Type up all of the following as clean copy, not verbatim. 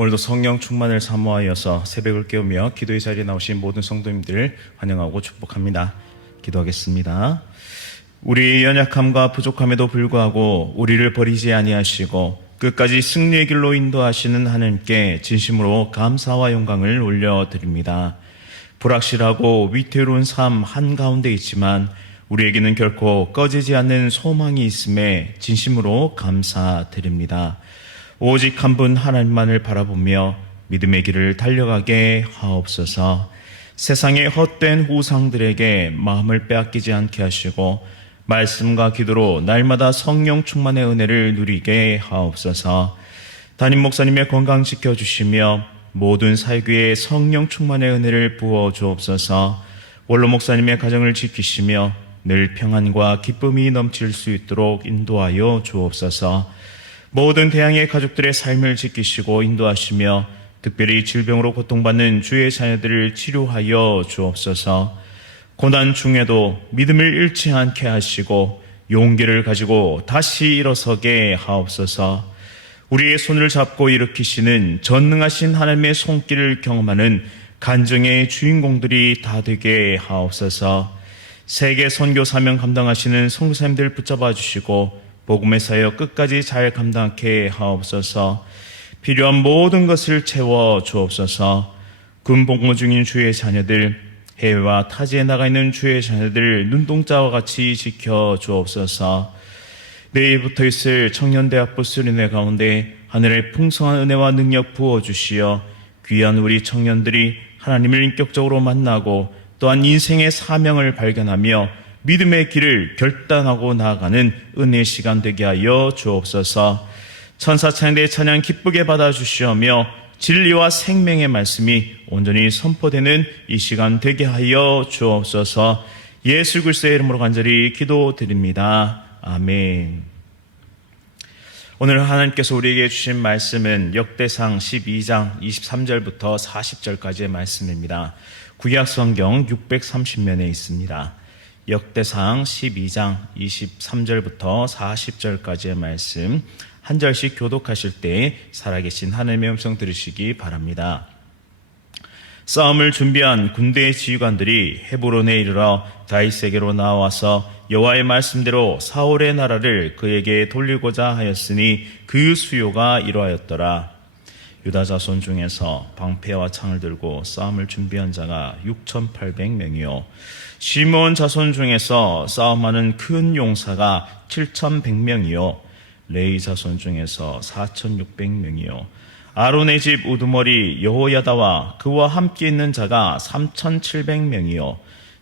오늘도 성령 충만을 사모하여서 새벽을 깨우며 기도의 자리에 나오신 모든 성도님들을 환영하고 축복합니다. 기도하겠습니다. 우리의 연약함과 부족함에도 불구하고 우리를 버리지 아니하시고 끝까지 승리의 길로 인도하시는 하나님께 진심으로 감사와 영광을 올려드립니다. 불확실하고 위태로운 삶 한가운데 있지만 우리에게는 결코 꺼지지 않는 소망이 있음에 진심으로 감사드립니다. 오직 한 분 하나님만을 바라보며 믿음의 길을 달려가게 하옵소서. 세상의 헛된 우상들에게 마음을 빼앗기지 않게 하시고 말씀과 기도로 날마다 성령 충만의 은혜를 누리게 하옵소서. 담임 목사님의 건강 지켜주시며 모든 사역에 성령 충만의 은혜를 부어 주옵소서. 원로 목사님의 가정을 지키시며 늘 평안과 기쁨이 넘칠 수 있도록 인도하여 주옵소서. 모든 대양의 가족들의 삶을 지키시고 인도하시며 특별히 질병으로 고통받는 주의 자녀들을 치료하여 주옵소서. 고난 중에도 믿음을 잃지 않게 하시고 용기를 가지고 다시 일어서게 하옵소서. 우리의 손을 잡고 일으키시는 전능하신 하나님의 손길을 경험하는 간증의 주인공들이 다 되게 하옵소서. 세계 선교 사명 감당하시는 선교사님들 붙잡아 주시고 복음의 사역 끝까지 잘 감당케 하옵소서. 필요한 모든 것을 채워 주옵소서. 군 복무 중인 주의 자녀들, 해외와 타지에 나가 있는 주의 자녀들 눈동자와 같이 지켜 주옵소서. 내일부터 있을 청년대학부 수련회 가운데 하늘의 풍성한 은혜와 능력 부어주시어 귀한 우리 청년들이 하나님을 인격적으로 만나고 또한 인생의 사명을 발견하며 믿음의 길을 결단하고 나아가는 은혜의 시간 되게 하여 주옵소서. 천사 찬양대의 찬양 기쁘게 받아주시오며 진리와 생명의 말씀이 온전히 선포되는 이 시간 되게 하여 주옵소서. 예수 그리스도의 이름으로 간절히 기도드립니다. 아멘. 오늘 하나님께서 우리에게 주신 말씀은 역대상 12장 23절부터 40절까지의 말씀입니다. 구약 성경 630면에 있습니다. 역대상 12장 23절부터 40절까지의 말씀 한 절씩 교독하실 때 살아계신 하나님의 음성 들으시기 바랍니다. 싸움을 준비한 군대의 지휘관들이 헤브론에 이르러 다윗에게로 나와서 여호와의 말씀대로 사울의 나라를 그에게 돌리고자 하였으니 그 수요가 이러하였더라. 유다 자손 중에서 방패와 창을 들고 싸움을 준비한 자가 6,800명이요 시므온 자손 중에서 싸움하는 큰 용사가 7,100명이요 레위 자손 중에서 4,600명이요 아론의 집 우두머리 여호야다와 그와 함께 있는 자가 3,700명이요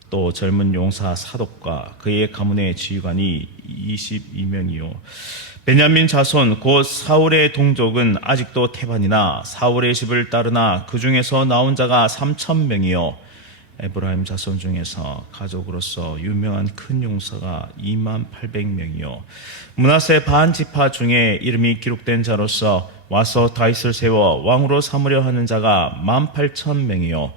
또 젊은 용사 사독과 그의 가문의 지휘관이 22명이요 베냐민 자손 곧 사울의 동족은 아직도 태반이나 사울의 집을 따르나 그 중에서 나온 자가 3,000명이요 에브라임 자손 중에서 가족으로서 유명한 큰 용사가 28,000명이요 므낫세 반 지파 중에 이름이 기록된 자로서 와서 다윗을 세워 왕으로 삼으려 하는 자가 18,000명이요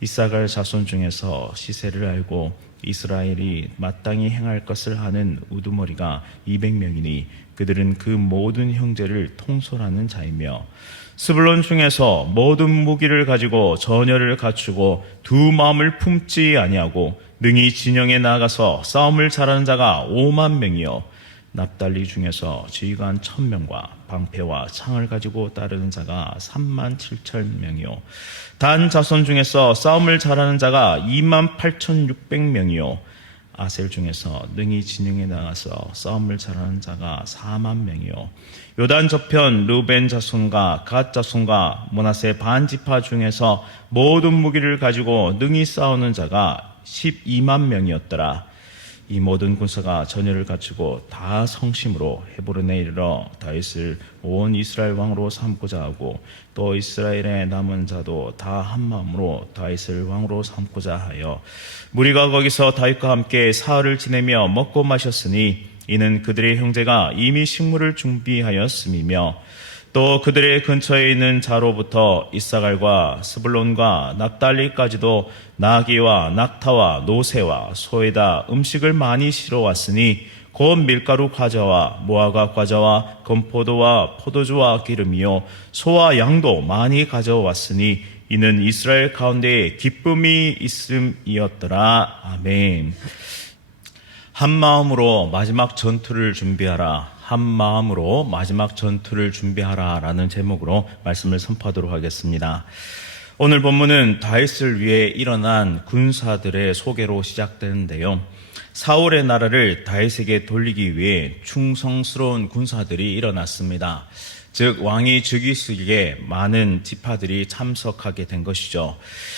이사갈 자손 중에서 시세를 알고 이스라엘이 마땅히 행할 것을 하는 우두머리가 200명이니 그들은 그 모든 형제를 통솔하는 자이며 스불론 중에서 모든 무기를 가지고 전열을 갖추고 두 마음을 품지 아니하고 능히 진영에 나가서 싸움을 잘하는 자가 50,000명이요 납달리 중에서 지휘관 1,000명과 방패와 창을 가지고 따르는 자가 37,000명이요 단 자손 중에서 싸움을 잘하는 자가 28,600명이요 아셀 중에서 능히 진영에 나가서 싸움을 잘하는 자가 40,000명이요 요단 저편 르벤 자손과 갓 자손과 므낫세 반 지파 중에서 모든 무기를 가지고 능히 싸우는 자가 120,000명이었더라. 이 모든 군사가 전열을 갖추고 다 성심으로 헤브론에 이르러 다윗을 온 이스라엘 왕으로 삼고자 하고 또 이스라엘의 남은 자도 다 한마음으로 다윗을 왕으로 삼고자 하여 무리가 거기서 다윗과 함께 사흘을 지내며 먹고 마셨으니 이는 그들의 형제가 이미 식물을 준비하였음이며 또 그들의 근처에 있는 자로부터 이사갈과 스불론과 납달리까지도 나귀와 낙타와 노새와 소에다 음식을 많이 실어왔으니 곧 밀가루 과자와 무화과 과자와 건포도와 포도주와 기름이요 소와 양도 많이 가져왔으니 이는 이스라엘 가운데에 기쁨이 있음이었더라. 아멘. 한 마음으로 마지막 전투를 준비하라. 한 마음으로 마지막 전투를 준비하라 라는 제목으로 말씀을 선포하도록 하겠습니다. 오늘 본문은 다윗을 위해 일어난 군사들의 소개로 시작되는데요. 사울의 나라를 다윗에게 돌리기 위해 충성스러운 군사들이 일어났습니다. 즉 왕이 즉위식에 많은 지파들이 참석하게 된 것이죠.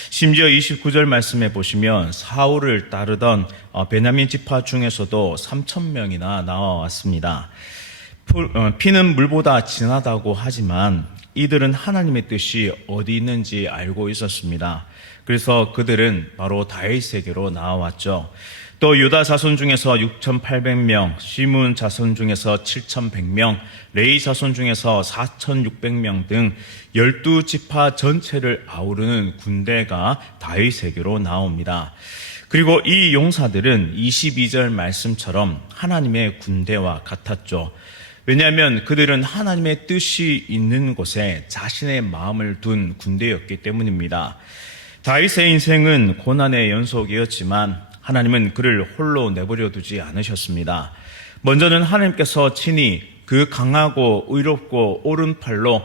심지어 29절 말씀에 보시면 사울을 따르던 베냐민 지파 중에서도 3,000명이나 나와왔습니다. 피는 물보다 진하다고 하지만 이들은 하나님의 뜻이 어디 있는지 알고 있었습니다. 그래서 그들은 바로 다윗에게로 나와왔죠. 또 유다 자손 중에서 6,800명, 시므온 자손 중에서 7,100명, 레위 자손 중에서 4,600명 등 12지파 전체를 아우르는 군대가 다윗에게로 나옵니다. 그리고 이 용사들은 22절 말씀처럼 하나님의 군대와 같았죠. 왜냐하면 그들은 하나님의 뜻이 있는 곳에 자신의 마음을 둔 군대였기 때문입니다. 다윗의 인생은 고난의 연속이었지만 하나님은 그를 홀로 내버려 두지 않으셨습니다. 먼저는 하나님께서 친히 그 강하고 의롭고 오른팔로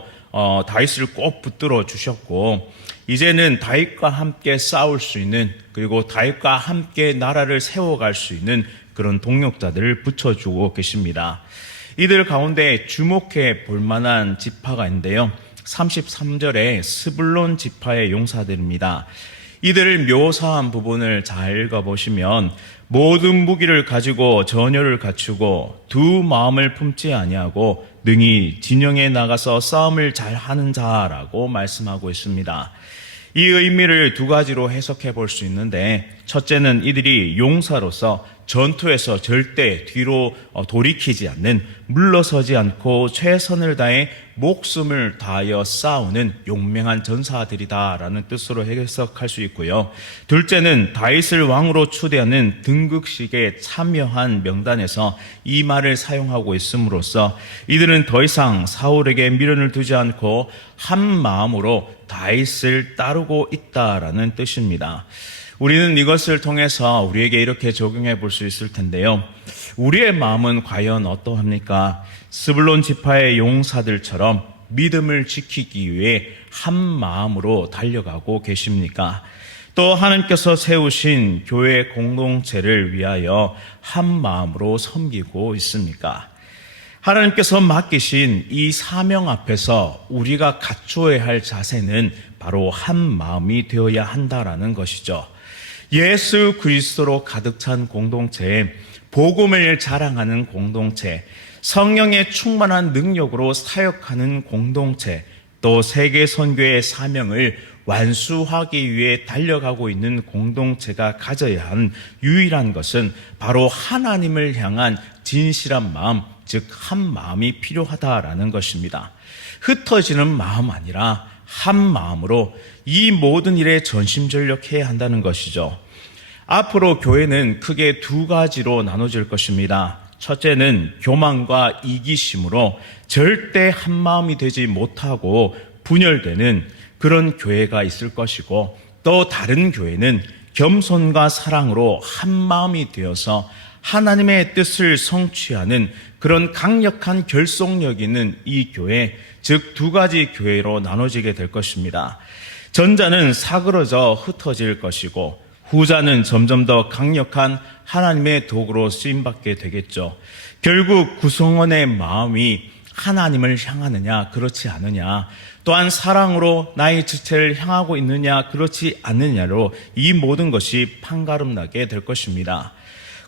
다윗을 꼭 붙들어 주셨고, 이제는 다윗과 함께 싸울 수 있는, 그리고 다윗과 함께 나라를 세워갈 수 있는 그런 동력자들을 붙여주고 계십니다. 이들 가운데 주목해 볼 만한 지파가 있는데요. 33절에 스불론 지파의 용사들입니다. 이들을 묘사한 부분을 잘 읽어보시면 모든 무기를 가지고 전열을 갖추고 두 마음을 품지 아니하고 능히 진영에 나가서 싸움을 잘하는 자라고 말씀하고 있습니다. 이 의미를 두 가지로 해석해 볼 수 있는데, 첫째는 이들이 용사로서 전투에서 절대 뒤로 돌이키지 않는, 물러서지 않고 최선을 다해 목숨을 다하여 싸우는 용맹한 전사들이다라는 뜻으로 해석할 수 있고요. 둘째는 다윗을 왕으로 추대하는 등극식에 참여한 명단에서 이 말을 사용하고 있음으로써 이들은 더 이상 사울에게 미련을 두지 않고 한 마음으로 다윗을 따르고 있다라는 뜻입니다. 우리는 이것을 통해서 우리에게 이렇게 적용해 볼 수 있을 텐데요. 우리의 마음은 과연 어떠합니까? 스불론 지파의 용사들처럼 믿음을 지키기 위해 한 마음으로 달려가고 계십니까? 또 하나님께서 세우신 교회 공동체를 위하여 한 마음으로 섬기고 있습니까? 하나님께서 맡기신 이 사명 앞에서 우리가 갖추어야 할 자세는 바로 한 마음이 되어야 한다라는 것이죠. 예수 그리스도로 가득 찬 공동체, 복음을 자랑하는 공동체, 성령의 충만한 능력으로 사역하는 공동체, 또 세계 선교의 사명을 완수하기 위해 달려가고 있는 공동체가 가져야 한 유일한 것은 바로 하나님을 향한 진실한 마음, 즉 한 마음이 필요하다라는 것입니다. 흩어지는 마음 아니라 한 마음으로 이 모든 일에 전심전력해야 한다는 것이죠. 앞으로 교회는 크게 두 가지로 나눠질 것입니다. 첫째는 교만과 이기심으로 절대 한 마음이 되지 못하고 분열되는 그런 교회가 있을 것이고, 또 다른 교회는 겸손과 사랑으로 한 마음이 되어서 하나님의 뜻을 성취하는 그런 강력한 결속력 있는 이 교회, 즉 두 가지 교회로 나눠지게 될 것입니다. 전자는 사그러져 흩어질 것이고, 후자는 점점 더 강력한 하나님의 도구로 쓰임받게 되겠죠. 결국 구성원의 마음이 하나님을 향하느냐 그렇지 않느냐, 또한 사랑으로 나의 지체를 향하고 있느냐 그렇지 않느냐로 이 모든 것이 판가름나게 될 것입니다.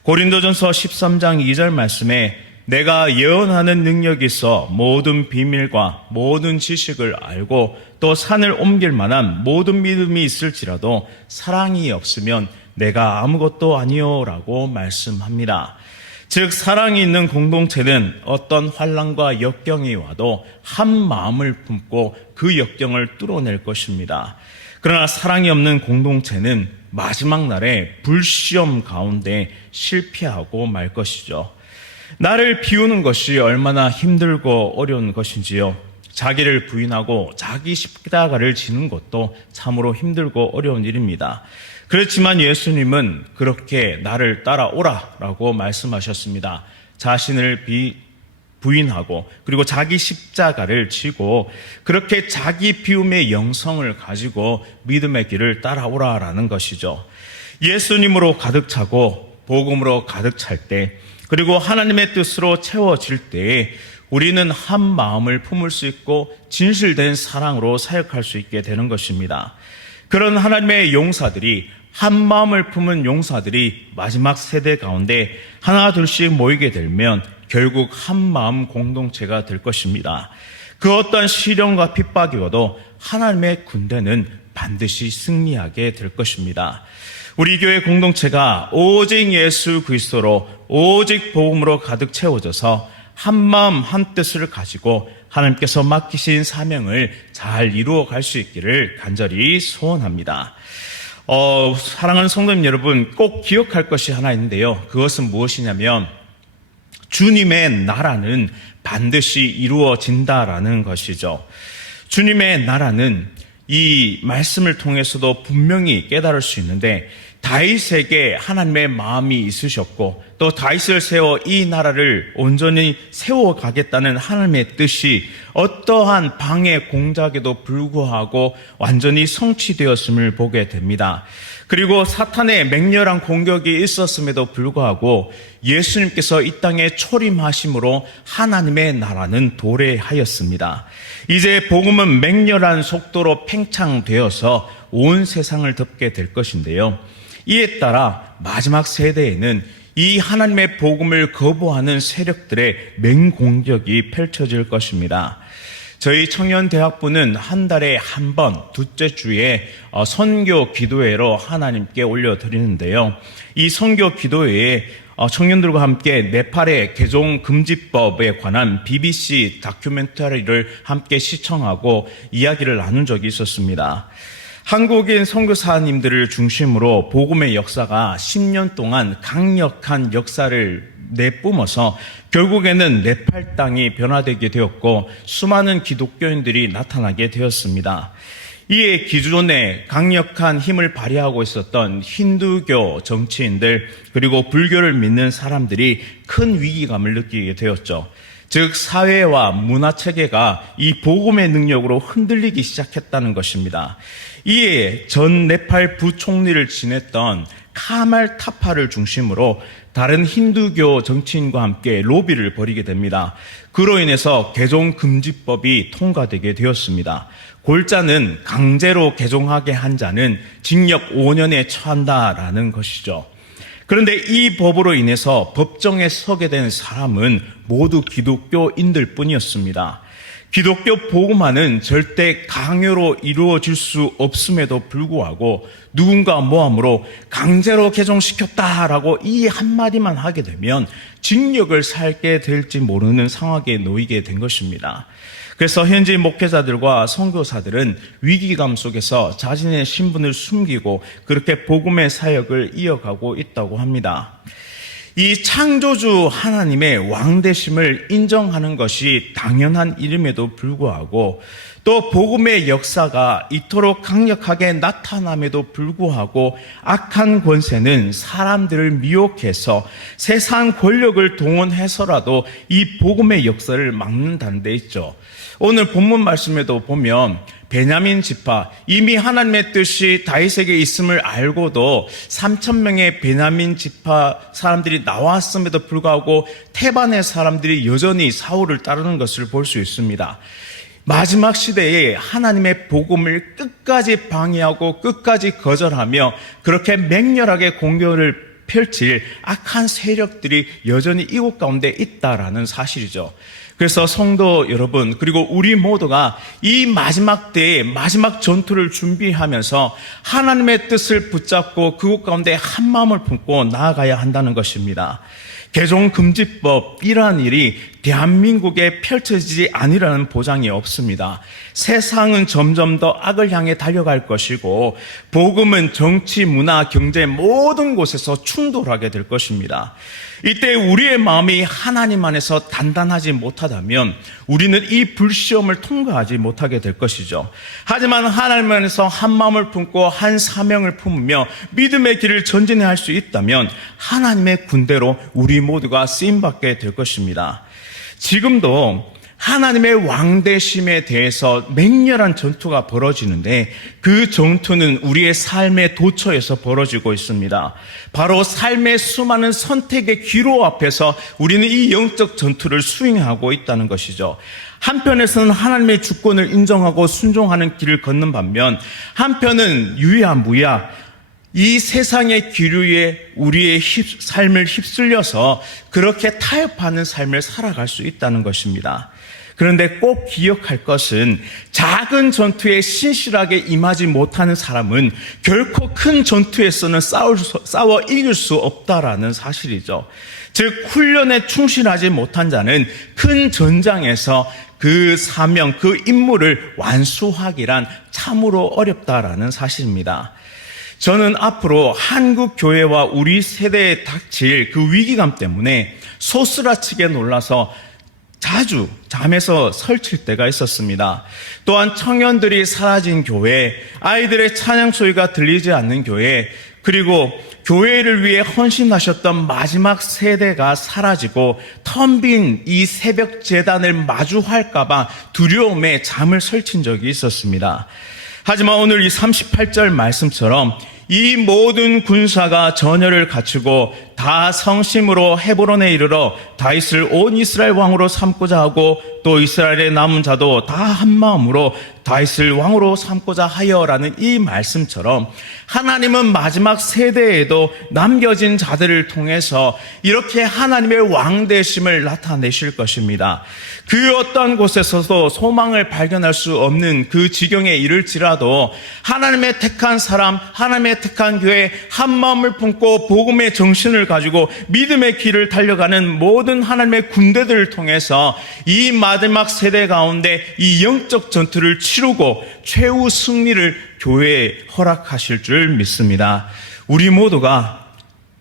고린도전서 13장 2절 말씀에 내가 예언하는 능력이 있어 모든 비밀과 모든 지식을 알고 또 산을 옮길 만한 모든 믿음이 있을지라도 사랑이 없으면 내가 아무것도 아니요 라고 말씀합니다. 즉 사랑이 있는 공동체는 어떤 환난과 역경이 와도 한 마음을 품고 그 역경을 뚫어낼 것입니다. 그러나 사랑이 없는 공동체는 마지막 날에 불시험 가운데 실패하고 말 것이죠. 나를 비우는 것이 얼마나 힘들고 어려운 것인지요. 자기를 부인하고 자기 십자가를 지는 것도 참으로 힘들고 어려운 일입니다. 그렇지만 예수님은 그렇게 나를 따라오라라고 말씀하셨습니다. 자신을 부인하고 그리고 자기 십자가를 지고 그렇게 자기 비움의 영성을 가지고 믿음의 길을 따라오라라는 것이죠. 예수님으로 가득 차고 복음으로 가득 찰 때, 그리고 하나님의 뜻으로 채워질 때에 우리는 한 마음을 품을 수 있고 진실된 사랑으로 사역할 수 있게 되는 것입니다. 그런 하나님의 용사들이, 한 마음을 품은 용사들이 마지막 세대 가운데 하나 둘씩 모이게 되면 결국 한 마음 공동체가 될 것입니다. 그 어떤 시련과 핍박이 와도 하나님의 군대는 반드시 승리하게 될 것입니다. 우리 교회 공동체가 오직 예수 그리스도로, 오직 복음으로 가득 채워져서 한 마음 한 뜻을 가지고 하나님께서 맡기신 사명을 잘 이루어 갈 수 있기를 간절히 소원합니다. 사랑하는 성도님 여러분, 꼭 기억할 것이 하나 있는데요. 그것은 무엇이냐면 주님의 나라는 반드시 이루어진다라는 것이죠. 주님의 나라는 이 말씀을 통해서도 분명히 깨달을 수 있는데, 다윗에게 하나님의 마음이 있으셨고 또 다윗을 세워 이 나라를 온전히 세워가겠다는 하나님의 뜻이 어떠한 방해 공작에도 불구하고 완전히 성취되었음을 보게 됩니다. 그리고 사탄의 맹렬한 공격이 있었음에도 불구하고 예수님께서 이 땅에 초림하심으로 하나님의 나라는 도래하였습니다. 이제 복음은 맹렬한 속도로 팽창되어서 온 세상을 덮게 될 것인데요. 이에 따라 마지막 세대에는 이 하나님의 복음을 거부하는 세력들의 맹공격이 펼쳐질 것입니다. 저희 청년대학부는 한 달에 한 번, 둘째 주에 선교 기도회로 하나님께 올려드리는데요. 이 선교 기도회에 청년들과 함께 네팔의 개종 금지법에 관한 BBC 다큐멘터리를 함께 시청하고 이야기를 나눈 적이 있었습니다. 한국인 선교사님들을 중심으로 복음의 역사가 10년 동안 강력한 역사를 내뿜어서 결국에는 네팔 땅이 변화되게 되었고 수많은 기독교인들이 나타나게 되었습니다. 이에 기존에 강력한 힘을 발휘하고 있었던 힌두교 정치인들 그리고 불교를 믿는 사람들이 큰 위기감을 느끼게 되었죠. 즉 사회와 문화체계가 이 복음의 능력으로 흔들리기 시작했다는 것입니다. 이에 전 네팔 부총리를 지냈던 카말 타파를 중심으로 다른 힌두교 정치인과 함께 로비를 벌이게 됩니다. 그로 인해서 개종금지법이 통과되게 되었습니다. 골자는 강제로 개종하게 한 자는 징역 5년에 처한다라는 것이죠. 그런데 이 법으로 인해서 법정에 서게 된 사람은 모두 기독교인들 뿐이었습니다. 기독교 복음화는 절대 강요로 이루어질 수 없음에도 불구하고 누군가 모함으로 강제로 개종시켰다라고 이 한마디만 하게 되면 징역을 살게 될지 모르는 상황에 놓이게 된 것입니다. 그래서 현지 목회자들과 선교사들은 위기감 속에서 자신의 신분을 숨기고 그렇게 복음의 사역을 이어가고 있다고 합니다. 이 창조주 하나님의 왕되심을 인정하는 것이 당연한 일임에도 불구하고 또 복음의 역사가 이토록 강력하게 나타남에도 불구하고 악한 권세는 사람들을 미혹해서 세상 권력을 동원해서라도 이 복음의 역사를 막는다는 데 있죠. 오늘 본문 말씀에도 보면 베냐민 지파, 이미 하나님의 뜻이 다윗에게 있음을 알고도 3,000명의 베냐민 지파 사람들이 나왔음에도 불구하고 태반의 사람들이 여전히 사울을 따르는 것을 볼 수 있습니다. 마지막 시대에 하나님의 복음을 끝까지 방해하고 끝까지 거절하며 그렇게 맹렬하게 공격을 펼칠 악한 세력들이 여전히 이곳 가운데 있다라는 사실이죠. 그래서 성도 여러분, 그리고 우리 모두가 이 마지막 때에 마지막 전투를 준비하면서 하나님의 뜻을 붙잡고 그곳 가운데 한 마음을 품고 나아가야 한다는 것입니다. 개종금지법 이러한 일이 대한민국에 펼쳐지지 아니라는 보장이 없습니다. 세상은 점점 더 악을 향해 달려갈 것이고 복음은 정치, 문화, 경제 모든 곳에서 충돌하게 될 것입니다. 이때 우리의 마음이 하나님 안에서 단단하지 못하다면 우리는 이 불시험을 통과하지 못하게 될 것이죠. 하지만 하나님 안에서 한 마음을 품고 한 사명을 품으며 믿음의 길을 전진해야 할 수 있다면 하나님의 군대로 우리 모두가 쓰임받게 될 것입니다. 지금도 하나님의 왕되심에 대해서 맹렬한 전투가 벌어지는데 그 전투는 우리의 삶의 도처에서 벌어지고 있습니다. 바로 삶의 수많은 선택의 기로 앞에서 우리는 이 영적 전투를 수행하고 있다는 것이죠. 한편에서는 하나님의 주권을 인정하고 순종하는 길을 걷는 반면 한편은 유야무야 이 세상의 기류에 우리의 삶을 휩쓸려서 그렇게 타협하는 삶을 살아갈 수 있다는 것입니다. 그런데 꼭 기억할 것은 작은 전투에 신실하게 임하지 못하는 사람은 결코 큰 전투에서는 싸워 이길 수 없다라는 사실이죠. 즉 훈련에 충실하지 못한 자는 큰 전장에서 그 사명, 그 임무를 완수하기란 참으로 어렵다라는 사실입니다. 저는 앞으로 한국 교회와 우리 세대에 닥칠 그 위기감 때문에 소스라치게 놀라서 자주 잠에서 설칠 때가 있었습니다. 또한 청년들이 사라진 교회, 아이들의 찬양 소리가 들리지 않는 교회, 그리고 교회를 위해 헌신하셨던 마지막 세대가 사라지고 텅 빈 이 새벽 제단을 마주할까봐 두려움에 잠을 설친 적이 있었습니다. 하지만 오늘 이 38절 말씀처럼 이 모든 군사가 전열을 갖추고 다 성심으로 헤브론에 이르러 다윗을 온 이스라엘 왕으로 삼고자 하고 또 이스라엘의 남은 자도 다 한 마음으로 다윗을 왕으로 삼고자 하여라는 이 말씀처럼 하나님은 마지막 세대에도 남겨진 자들을 통해서 이렇게 하나님의 왕되심을 나타내실 것입니다. 그 어떤 곳에서도 소망을 발견할 수 없는 그 지경에 이를지라도 하나님의 택한 사람, 하나님의 택한 교회 한 마음을 품고 복음의 정신을 가지고 믿음의 길을 달려가는 모든 하나님의 군대들을 통해서 이 마지막 세대 가운데 이 영적 전투를 치르고 최후 승리를 교회에 허락하실 줄 믿습니다. 우리 모두가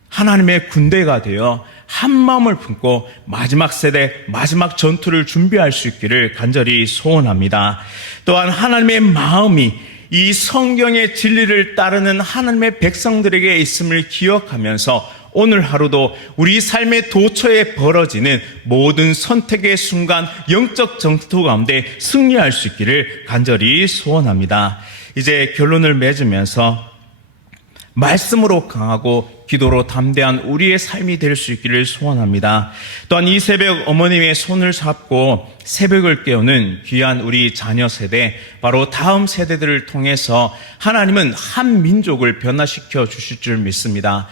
하나님의 군대가 되어 한 마음을 품고 마지막 세대, 마지막 전투를 준비할 수 있기를 간절히 소원합니다. 또한 하나님의 마음이 이 성경의 진리를 따르는 하나님의 백성들에게 있음을 기억하면서 오늘 하루도 우리 삶의 도처에 벌어지는 모든 선택의 순간 영적 전투 가운데 승리할 수 있기를 간절히 소원합니다. 이제 결론을 맺으면서 말씀으로 강하고 기도로 담대한 우리의 삶이 될 수 있기를 소원합니다. 또한 이 새벽 어머님의 손을 잡고 새벽을 깨우는 귀한 우리 자녀 세대, 바로 다음 세대들을 통해서 하나님은 한 민족을 변화시켜 주실 줄 믿습니다.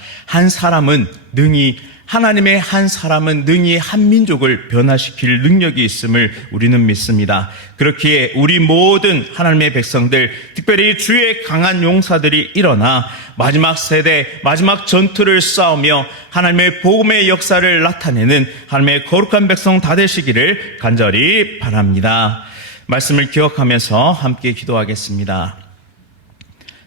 하나님의 한 사람은 능히 한 민족을 변화시킬 능력이 있음을 우리는 믿습니다. 그렇기에 우리 모든 하나님의 백성들, 특별히 주의 강한 용사들이 일어나 마지막 세대, 마지막 전투를 싸우며 하나님의 복음의 역사를 나타내는 하나님의 거룩한 백성 다 되시기를 간절히 바랍니다. 말씀을 기억하면서 함께 기도하겠습니다.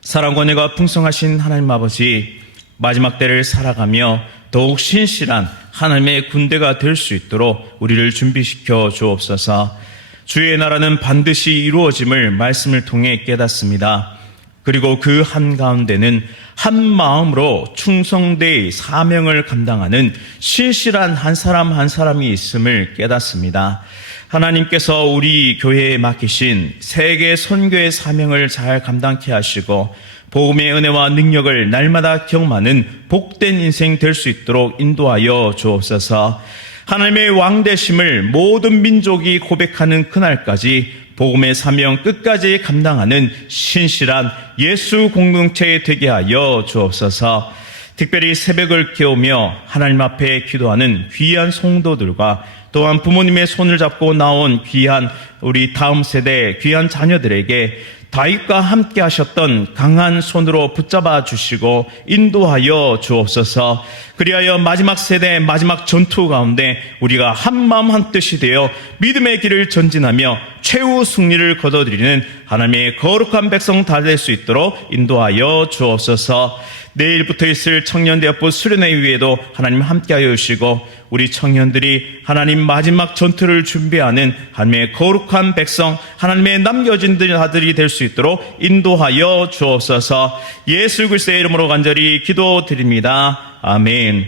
사랑과 은혜가 풍성하신 하나님 아버지, 마지막 때를 살아가며 더욱 신실한 하나님의 군대가 될 수 있도록 우리를 준비시켜 주옵소서. 주의 나라는 반드시 이루어짐을 말씀을 통해 깨닫습니다. 그리고 그 한가운데는 한 마음으로 충성되이 사명을 감당하는 신실한 한 사람 한 사람이 있음을 깨닫습니다. 하나님께서 우리 교회에 맡기신 세계 선교의 사명을 잘 감당케 하시고 복음의 은혜와 능력을 날마다 경험하는 복된 인생 될 수 있도록 인도하여 주옵소서. 하나님의 왕되심을 모든 민족이 고백하는 그날까지 복음의 사명 끝까지 감당하는 신실한 예수 공동체 되게 하여 주옵소서. 특별히 새벽을 깨우며 하나님 앞에 기도하는 귀한 성도들과 또한 부모님의 손을 잡고 나온 귀한 우리 다음 세대 귀한 자녀들에게 다윗과 함께 하셨던 강한 손으로 붙잡아 주시고 인도하여 주옵소서. 그리하여 마지막 세대 마지막 전투 가운데 우리가 한마음 한뜻이 되어 믿음의 길을 전진하며 최후 승리를 거둬들이는 하나님의 거룩한 백성 다 될 수 있도록 인도하여 주옵소서. 내일부터 있을 청년대학부 수련회 위에도 하나님 함께하여 주시고 우리 청년들이 하나님 마지막 전투를 준비하는 하나님의 거룩한 백성, 하나님의 남겨진 아들이 될 수 있도록 인도하여 주옵소서. 예수 그리스도의 이름으로 간절히 기도드립니다. 아멘.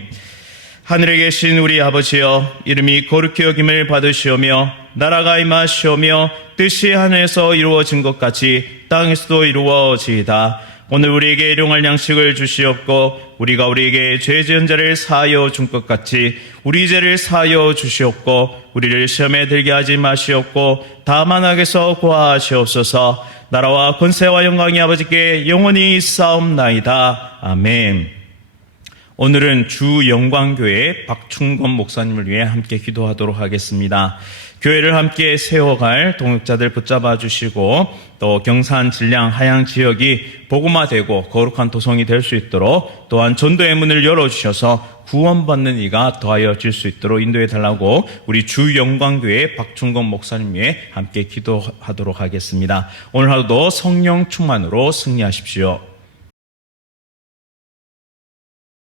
하늘에 계신 우리 아버지여, 이름이 거룩히 여김을 받으시오며 나라가 임하시오며 뜻이 하늘에서 이루어진 것 같이 땅에서도 이루어지이다. 오늘 우리에게 일용할 양식을 주시옵고 우리가 우리에게 죄 지은 자를 사하여 준 것 같이 우리 죄를 사하여 주시옵고 우리를 시험에 들게 하지 마시옵고 다만 악에서 구하시옵소서. 나라와 권세와 영광이 아버지께 영원히 있사옵나이다. 아멘. 오늘은 주영광교회 박충건 목사님을 위해 함께 기도하도록 하겠습니다. 교회를 함께 세워갈 동역자들 붙잡아 주시고 또 경산, 진량, 하양 지역이 복음화되고 거룩한 도성이 될 수 있도록 또한 전도의 문을 열어주셔서 구원받는 이가 더하여 질 수 있도록 인도해 달라고 우리 주영광교회 박충건 목사님 위해 함께 기도하도록 하겠습니다. 오늘 하루도 성령 충만으로 승리하십시오.